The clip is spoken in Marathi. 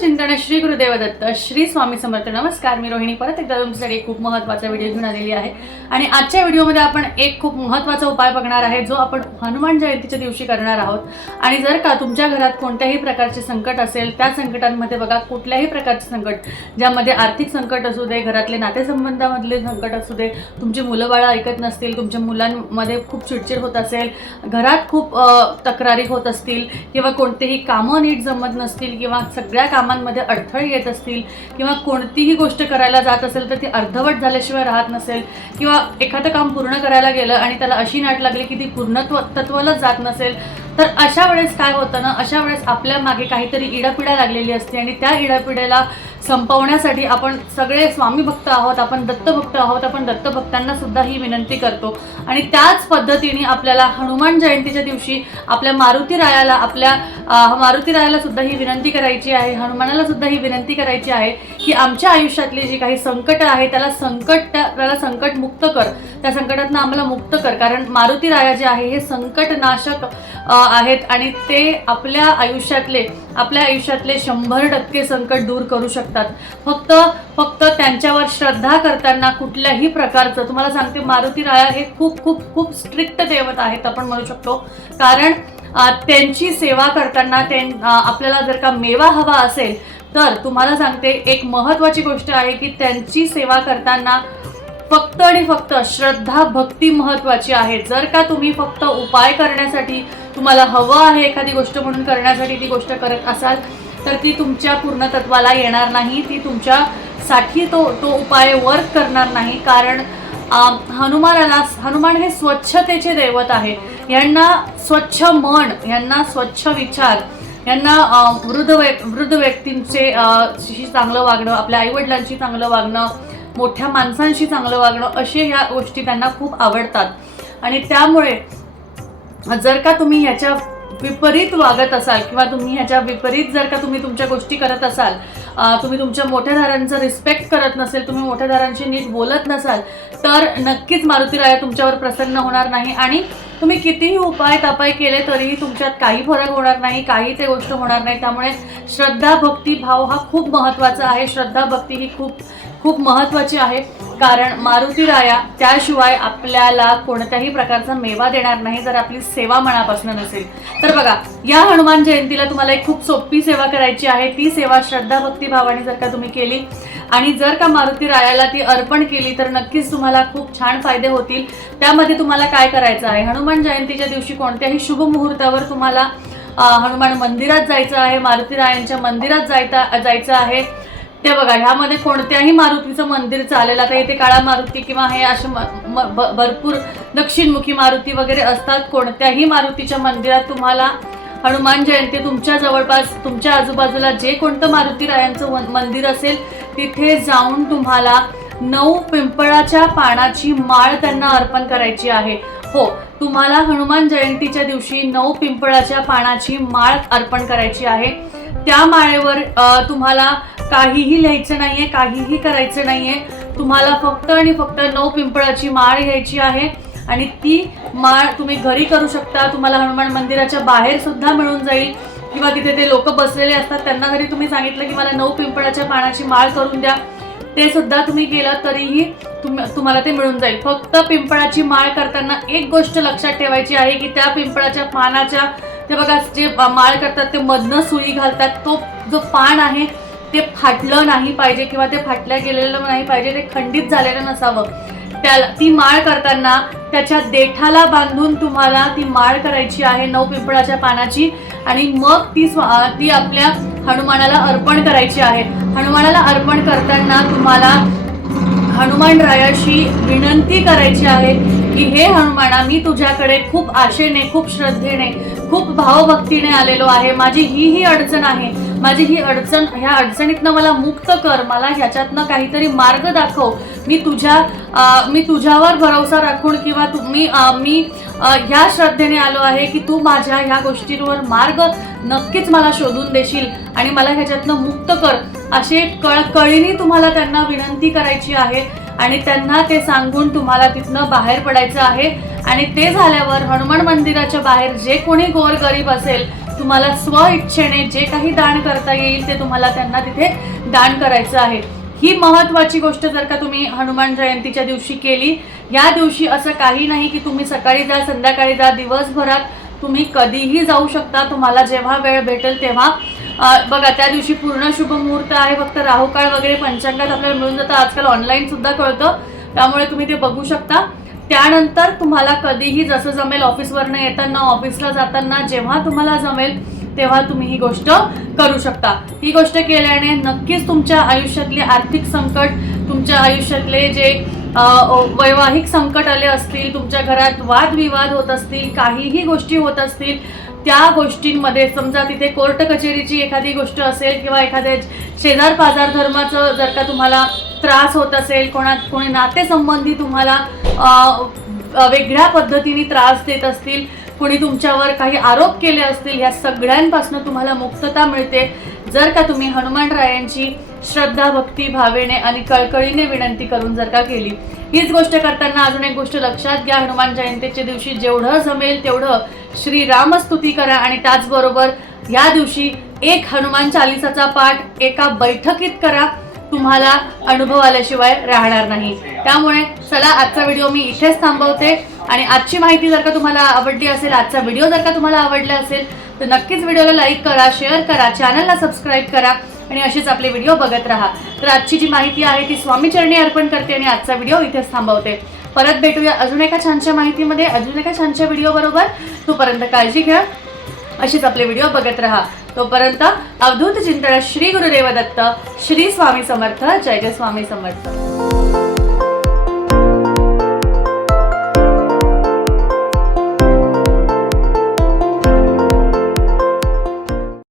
चिंतन श्री गुरुदेव दत्त श्री स्वामी समर्थ. नमस्कार मी रोहिणी. परत एकदा तुमच्यासाठी एक खूप महत्त्वाचा व्हिडिओ घेऊन आलेली आहे. आणि आजच्या व्हिडिओमध्ये आपण एक खूप महत्त्वाचा उपाय बघणार आहे जो आपण हनुमान जयंतीच्या दिवशी करणार आहोत. आणि जर का तुमच्या घरात कोणत्याही प्रकारचे संकट असेल त्या संकटांमध्ये बघा कुठल्याही प्रकारचे संकट ज्यामध्ये आर्थिक संकट असू दे घरातले नातेसंबंधामधले संकट असू दे तुमची मुलं बाळं ऐकत नसतील तुमच्या मुलांमध्ये खूप चिडचिड होत असेल घरात खूप तक्रारी होत असतील किंवा कोणतेही कामं नीट जमत नसतील किंवा सगळ्या कामांमध्ये अडथळे येत असतील किंवा कोणतीही गोष्ट करायला जात असेल तर ती अर्धवट झाल्याशिवाय राहत नसेल किंवा एखादं काम पूर्ण करायला गेलं आणि त्याला अशी नाट लागली की ती पूर्णत्व तत्वालाच जात नसेल तर अशा वेळेस काय होतं ना अशा वेळेस आपल्या मागे काहीतरी इडापिडा लागलेली असते आणि त्या इडापिड्याला संपवण्यासाठी आपण सगळे स्वामी भक्त आहोत आपण दत्तभक्त आहोत आपण दत्तभक्तांना सुद्धा ही विनंती करतो. आणि त्याच पद्धतीने आपल्याला हनुमान जयंतीच्या दिवशी आपल्या मारुती रायाला आपल्या मारुती रायाला सुद्धा ही विनंती करायची आहे हनुमानाला सुद्धा ही विनंती करायची आहे की आमच्या आयुष्यातली जी काही संकट आहे त्याला संकट त्याला संकट मुक्त कर. त्या संकटातनं आम्हाला मुक्त कर. कारण मारुती राया जे आहे हे संकटनाशक आहेत आणि ते आपल्या आयुष्यातले आपल्या आयुष्यातले शंभर टक्के संकट दूर करू शकतात. फक्त फक्त त्यांच्यावर श्रद्धा करताना कुठल्याही प्रकारचं तुम्हाला सांगते मारुती राया हे खूप खूप खूप स्ट्रिक्ट देवत आहेत आपण म्हणू शकतो. कारण त्यांची सेवा करताना त्यां आपल्याला जर का मेवा हवा असेल तर तुम्हाला सांगते एक महत्त्वाची गोष्ट आहे की त्यांची सेवा करताना फक्त आणि फक्त श्रद्धा भक्ती महत्वाची आहे. जर का तुम्ही फक्त उपाय करण्यासाठी तुम्हाला हवं आहे एखादी गोष्ट म्हणून करण्यासाठी ती गोष्ट करत असाल तर ती तुमच्या पूर्णतत्वाला येणार नाही. ती तुमच्यासाठी तो तो उपाय वर्क करणार नाही. कारण हनुमानाला हनुमान हे स्वच्छतेचे दैवत आहे यांना स्वच्छ मन यांना स्वच्छ विचार यांना वृद्ध वृद्ध व्यक्तींचे चांगलं वागणं आपल्या आईवडिलांशी चांगलं वागणं मोठ्या माणसांशी चांगलं वागणं असे ह्या गोष्टी त्यांना खूप आवडतात. आणि त्यामुळे जर का तुम्ही ह्याच्या विपरीत वागत असाल किंवा तुम्ही ह्याच्या विपरीत जर का तुम्ही तुमच्या गोष्टी करत असाल तुम्ही तुमच्या मोठ्याधारांचा रिस्पेक्ट करत नसेल तुम्ही मोठ्याधारांशी नीट बोलत नसाल तर नक्कीच मारुती राया तुमच्यावर प्रसन्न होणार नाही. आणि तुम्ही कितीही उपाय तपाय केले तरीही तुमच्यात काही फरक होणार नाही काही ते गोष्ट होणार नाही. त्यामुळे श्रद्धा भक्ती भाव हा खूप महत्त्वाचा आहे. श्रद्धा भक्ती ही खूप खूप महत्त्वाची आहे. कारण मारुती राया त्याशिवाय आपल्याला कोणत्याही प्रकारचा मेवा देणार नाही जर आपली सेवा मनापासून नसेल. तर बघा या हनुमान जयंतीला तुम्हाला एक खूप सोपी सेवा करायची आहे. ती सेवा श्रद्धा भक्तीभावाने जर का तुम्ही केली आणि जर का मारुती रायाला ती अर्पण केली तर नक्कीच तुम्हाला खूप छान फायदे होतील. त्यामध्ये तुम्हाला काय करायचं आहे? हनुमान जयंतीच्या दिवशी कोणत्याही शुभ मुहूर्तावर तुम्हाला हनुमान मंदिरात जायचं आहे. मारुती रायांच्या मंदिरात जायचा जायचं आहे. ते बघा ह्यामध्ये कोणत्याही मारुतीचं मंदिर चालेल. आता इथे काळा मारुती किंवा हे असे भरपूर दक्षिणमुखी मारुती वगैरे असतात. कोणत्याही मारुतीच्या मंदिरात तुम्हाला हनुमान जयंती तुमच्या जवळपास तुमच्या आजूबाजूला जे कोणतं मारुती रायांचं मंदिर असेल तिथे जाऊन तुम्हाला नऊ पिंपळाच्या पानाची माळ त्यांना अर्पण करायची आहे. हो तुम्हाला हनुमान जयंतीच्या दिवशी नऊ पिंपळाच्या पानाची माळ अर्पण करायची आहे. त्या माळेवर तुम्हाला काहीही लिहायचं नाहीये काहीही करायचं नाहीये. तुम्हाला फक्त आणि फक्त नऊ पिंपळाची माळ घ्यायची आहे. आणि ती माळ तुम्ही घरी करू शकता. तुम्हाला हनुमान मंदिराच्या बाहेर सुद्धा मिळून जाईल. किंवा तिथे ते लोक बसलेले असतात. त्यांना जरी तुम्ही सांगितलं की मला नऊ पिंपळाच्या पानाची माळ करून द्या. ते सुद्धा तुम्ही केलं तरीही तुम तुम्हाला ते मिळून जाईल. फक्त पिंपळाची माळ करताना एक गोष्ट लक्षात ठेवायची आहे की त्या पिंपळाच्या पानाच्या ते बघा जे माळ करतात ते मधनं सुई घालतात. तो जो पान आहे ते फाटलं नाही पाहिजे किंवा ते फाटल्या गेलेलं नाही पाहिजे ते खंडित झालेलं नसावं. त्याला ती माळ करताना त्याच्या देठाला बांधून तुम्हाला ती माळ करायची आहे नऊ पिंपळाच्या पानाची आणि मग ती स्वा ती आपल्या हनुमानाला अर्पण करायची आहे. हनुमानाला अर्पण करताना तुम्हाला हनुमान रायाशी विनंती करायची आहे की हे हनुमाना मी तुझ्याकडे खूप आशेने खूप श्रद्धेने खूप भावभक्तीने आलेलो आहे. माझी ही ही अडचण आहे. माझी ही अडचण ह्या अडचणीतनं मला मुक्त कर. मला ह्याच्यातनं काहीतरी मार्ग दाखव. मी तुझ्या मी तुझ्यावर भरोसा राखून किंवा तुम्ही मी ह्या श्रद्धेने आलो आहे की तू माझ्या ह्या गोष्टींवर मार्ग नक्कीच मला शोधून देशील आणि मला ह्याच्यातनं मुक्त कर. असे कळकळीने तुम्हाला त्यांना विनंती करायची आहे आणि त्यांना ते सांगून तुम्हाला तिथनं बाहेर पडायचं आहे. आणि ते झाल्यावर हनुमान मंदिराच्या बाहेर जे कोणी गोरगरीब असेल तुम्हाला स्व इच्छेने जे काही दान करता येईल ते तुम्हाला त्यांना तिथे दान करायचं आहे. ही महत्वाची गोष्ट जर का तुम्ही हनुमान जयंतीच्या दिवशी केली या दिवशी असं काही नाही की तुम्ही सकाळी जा संध्याकाळी जा दिवसभरात तुम्ही कधीही जाऊ शकता. तुम्हाला जेव्हा वेळ भेटेल तेव्हा बघा त्या दिवशी पूर्ण शुभ मुहूर्त आहे. फक्त राहुकाळ वगैरे पंचांगात आपल्याला मिळून जातं. आजकाल ऑनलाईन सुद्धा कळतं. त्यामुळे तुम्ही ते बघू शकता. त्यानंतर तुम्हाला कधीही जसं जमेल ऑफिसवरनं येताना ऑफिसला जाताना जेव्हा तुम्हाला जमेल तेव्हा तुम्ही ही गोष्ट करू शकता. ही गोष्ट केल्याने नक्कीच तुमच्या आयुष्यातले आर्थिक संकट तुमच्या आयुष्यातले जे वैवाहिक संकट आले असतील तुमच्या घरात वादविवाद होत असतील काहीही गोष्टी होत असतील त्या गोष्टींमध्ये समजा तिथे कोर्ट कचेरीची एखादी गोष्ट असेल किंवा एखाद्या शेजार पाजार धर्माचं जर का तुम्हाला त्रास होत असेल कोणा कोणी नातेसंबंधी तुम्हाला वेगळ्या पद्धतीने त्रास देत असतील कोणी तुमच्यावर काही आरोप केले असतील या सगळ्यांपासून तुम्हाला मुक्तता मिळते. जर का तुम्ही हनुमान रायांची श्रद्धा भक्ती भावेने आणि कळकळीने विनंती करून जर का केली हीच गोष्ट करताना अजून एक गोष्ट लक्षात घ्या. हनुमान जयंतीच्या दिवशी जेवढं जमेल तेवढं श्रीरामस्तुती करा आणि त्याचबरोबर या दिवशी एक हनुमान चालिसाचा पाठ एका बैठकीत करा. तुम्हाला अनुभव आल्याशिवाय राहणार नाही. त्यामुळे चला आजचा व्हिडिओ मी इथेच थांबवते. आणि आजची माहिती जर का तुम्हाला आवडली असेल आजचा व्हिडिओ जर का तुम्हाला आवडला असेल तर नक्कीच व्हिडिओला लाईक करा शेअर करा चॅनलला सबस्क्राईब करा आणि असेच आपले व्हिडिओ बघत राहा. तर आजची जी माहिती आहे ती स्वामीचरणी अर्पण करते आणि आजचा व्हिडिओ इथेच थांबवते. परत भेटूया अजून एका छानशा माहितीमध्ये अजून एका छानशा व्हिडिओ बरोबर. तोपर्यंत काळजी घ्या. अशीच आपले व्हिडिओ बघत राहा. तोपर्यंत अवधूत चिंतन श्री गुरुदेव दत्त श्री स्वामी समर्थ जय जय स्वामी समर्थ.